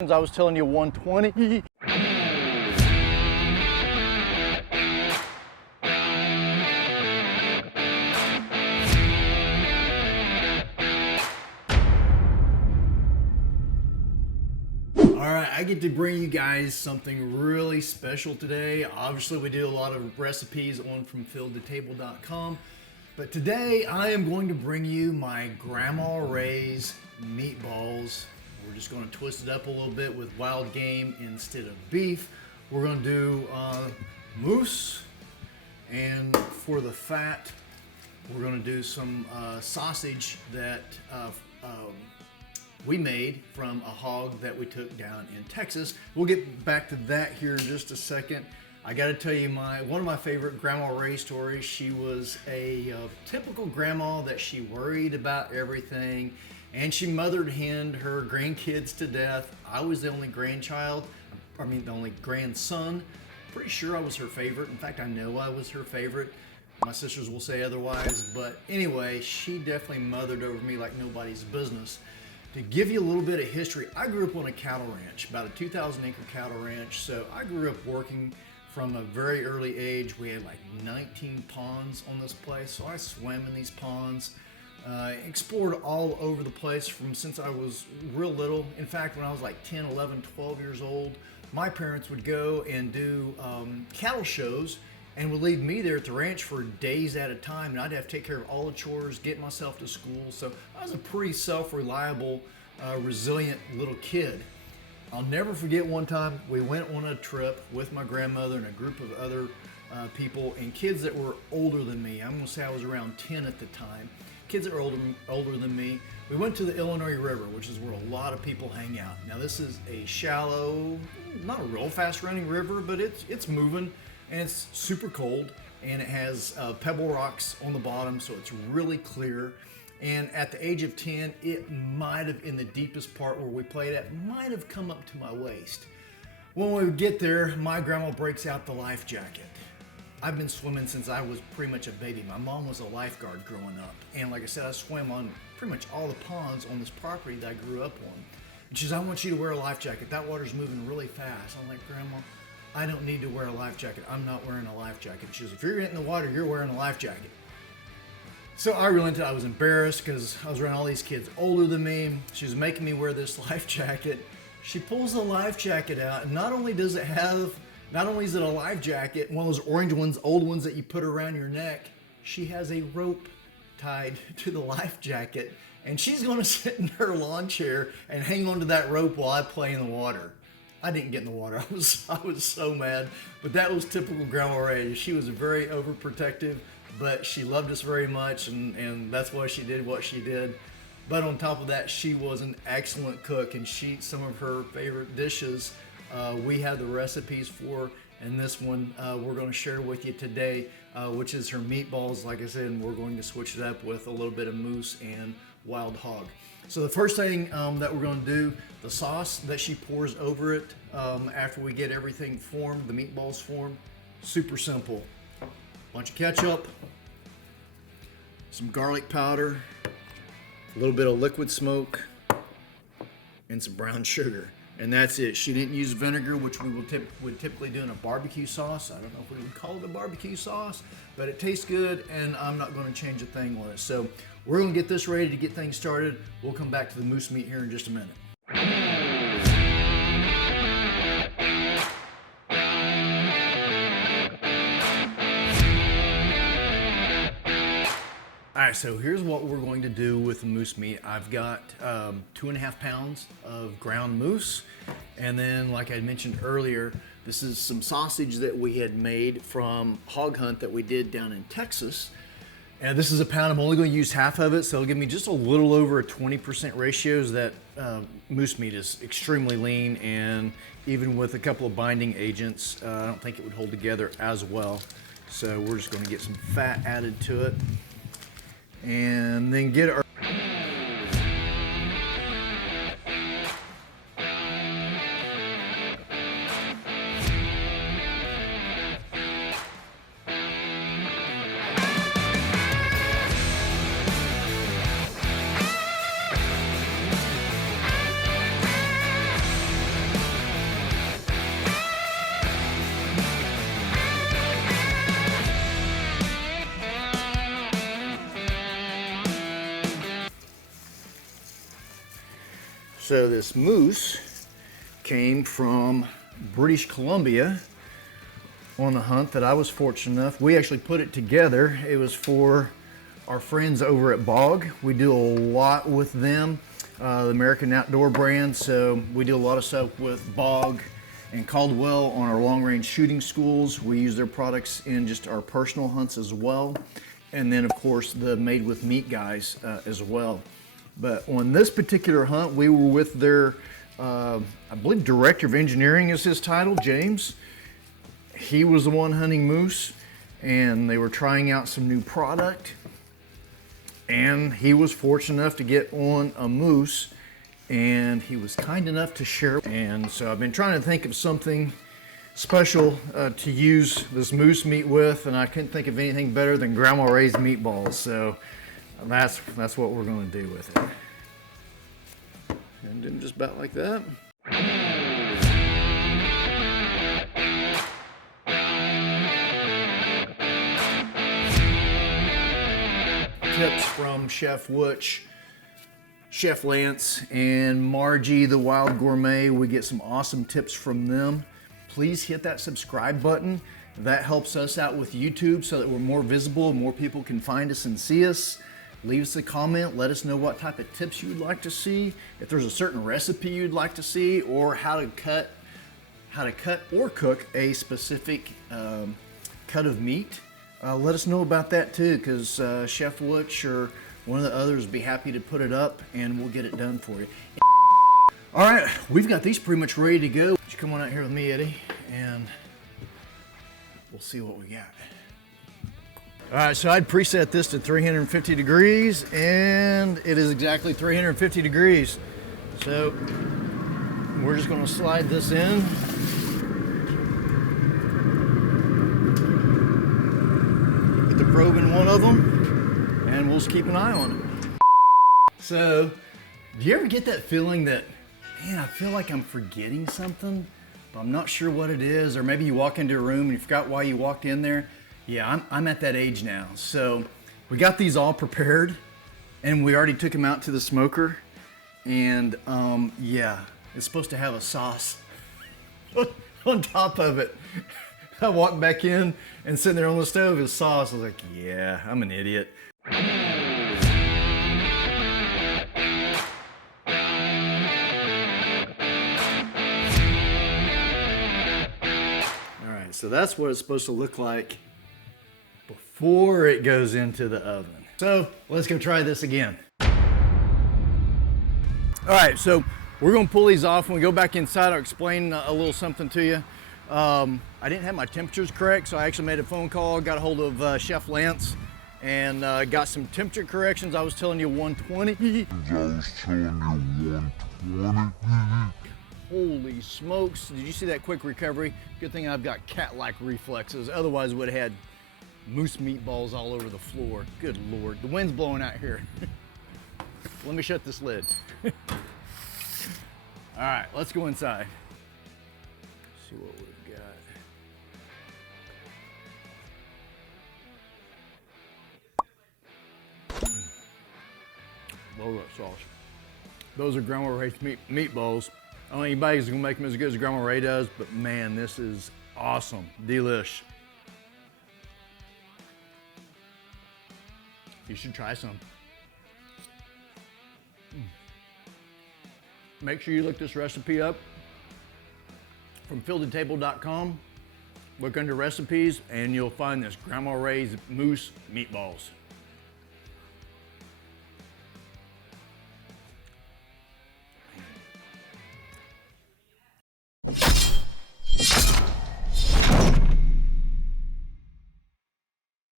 I was telling you 120. Alright, I get to bring you guys something really special today. Obviously, we do a lot of recipes on FromFieldToTable.com, but today I am going to bring you my Grandma Ray's meatballs. We're just going to twist it up a little bit with wild game instead of beef. We're going to do moose, and for the fat, we're going to do some sausage that we made from a hog that we took down in Texas. We'll get back to that here in just a second. I got to tell you one of my favorite Grandma Ray stories. She was a typical grandma that she worried about everything, and she mothered henned her grandkids to death. I was the only grandchild, the only grandson. Pretty sure I was her favorite. In fact, I know I was her favorite. My sisters will say otherwise, but anyway, she definitely mothered over me like nobody's business. To give you a little bit of history, I grew up on a cattle ranch, about a 2,000 acre cattle ranch. So I grew up working from a very early age. We had like 19 ponds on this place. So I swam in these ponds, explored all over the place since I was real little. In fact, when I was like 10, 11, 12 years old, my parents would go and do cattle shows and would leave me there at the ranch for days at a time, and I'd have to take care of all the chores, get myself to school. So I was a pretty self-reliable, resilient little kid. I'll never forget one time we went on a trip with my grandmother and a group of other people and kids that were older than me. I'm gonna say I was around 10 at the time. Kids that were older than me. We went to the Illinois River, which is where a lot of people hang out. Now this is a shallow, not a real fast running river, but it's moving. And it's super cold, and it has pebble rocks on the bottom, so it's really clear. And at the age of 10, it might have, in the deepest part where we played at, might have come up to my waist. When we get there, my grandma breaks out the life jacket. I've been swimming since I was pretty much a baby. My mom was a lifeguard growing up, and like I said, I swam on pretty much all the ponds on this property that I grew up on. And she says, I want you to wear a life jacket. That water's moving really fast. I'm like, Grandma, I don't need to wear a life jacket. I'm not wearing a life jacket. She goes, if you're in the water, you're wearing a life jacket. So I relented. I was embarrassed because I was around all these kids older than me. She was making me wear this life jacket. She pulls the life jacket out, and not only is it a life jacket, one of those orange ones, old ones that you put around your neck, she has a rope tied to the life jacket, and she's going to sit in her lawn chair and hang onto that rope while I play in the water. I didn't get in the water. I was so mad, but that was typical Grandma Ray. She was very overprotective, but she loved us very much, and that's why she did what she did. But on top of that, she was an excellent cook, and some of her favorite dishes we have the recipes for, and this one we're going to share with you today, which is her meatballs, like I said, and we're going to switch it up with a little bit of moose and wild hog. So the first thing that we're going to do, the sauce that she pours over it after we get everything formed, the meatballs formed, super simple. Bunch of ketchup, some garlic powder, a little bit of liquid smoke, and some brown sugar. And that's it. She didn't use vinegar, which we would typically do in a barbecue sauce. I don't know if we would call it a barbecue sauce, but it tastes good, and I'm not going to change a thing on it. So we're going to get this ready to get things started. We'll come back to the moose meat here in just a minute. All right, so here's what we're going to do with the moose meat. I've got 2.5 pounds of ground moose, and then like I mentioned earlier, this is some sausage that we had made from hog hunt that we did down in Texas. And this is a pound. I'm only going to use half of it, so it'll give me just a little over a 20% ratio. That moose meat is extremely lean, and even with a couple of binding agents, I don't think it would hold together as well. So we're just going to get some fat added to it, and then get our So this moose came from British Columbia on the hunt that I was fortunate enough. We actually put it together. It was for our friends over at Bog. We do a lot with them, the American Outdoor brand. So we do a lot of stuff with Bog and Caldwell on our long range shooting schools. We use their products in just our personal hunts as well. And then of course the Made with Meat guys as well. But on this particular hunt, we were with their, I believe Director of Engineering is his title, James. He was the one hunting moose, and they were trying out some new product. And he was fortunate enough to get on a moose, and he was kind enough to share. And so I've been trying to think of something special to use this moose meat with, and I couldn't think of anything better than Grandma Ray's meatballs. So that's what we're going to do with it. And then just about like that. Tips from Chef Wutch, Chef Lance, and Margie the Wild Gourmet. We get some awesome tips from them. Please hit that subscribe button. That helps us out with YouTube so that we're more visible and more people can find us and see us. Leave us a comment. Let us know what type of tips you'd like to see. If there's a certain recipe you'd like to see, or how to cut or cook a specific cut of meat. Let us know about that too, because Chef Wutch or one of the others will be happy to put it up and we'll get it done for you. All right, we've got these pretty much ready to go. Just come on out here with me, Eddie, and we'll see what we got. All right, so I'd preset this to 350 degrees, and it is exactly 350 degrees. So we're just gonna slide this in. Put the probe in one of them, and we'll just keep an eye on it. So, do you ever get that feeling that, man, I feel like I'm forgetting something, but I'm not sure what it is? Or maybe you walk into a room and you forgot why you walked in there. Yeah, I'm at that age now. So we got these all prepared, and we already took them out to the smoker. And yeah, it's supposed to have a sauce on top of it. I walked back in and sitting there on the stove is sauce. I was like, yeah, I'm an idiot. So that's what it's supposed to look like before it goes into the oven. So let's go try this again. All right, so we're gonna pull these off. When we go back inside, I'll explain a little something to you. I didn't have my temperatures correct, so I actually made a phone call, got a hold of Chef Lance, and got some temperature corrections. I was telling you 120. Holy smokes, did you see that quick recovery? Good thing I've got cat-like reflexes, otherwise would have had moose meatballs all over the floor. Good Lord, the wind's blowing out here. Let me shut this lid. All right, let's go inside. See what we've got. Load that sauce. Those are Grandma Ray's meatballs. I don't know anybody's gonna make them as good as Grandma Ray does, but man, this is awesome. Delish. You should try some. Make sure you look this recipe up from fieldedtable.com. Look under recipes and you'll find this Grandma Ray's moose meatballs.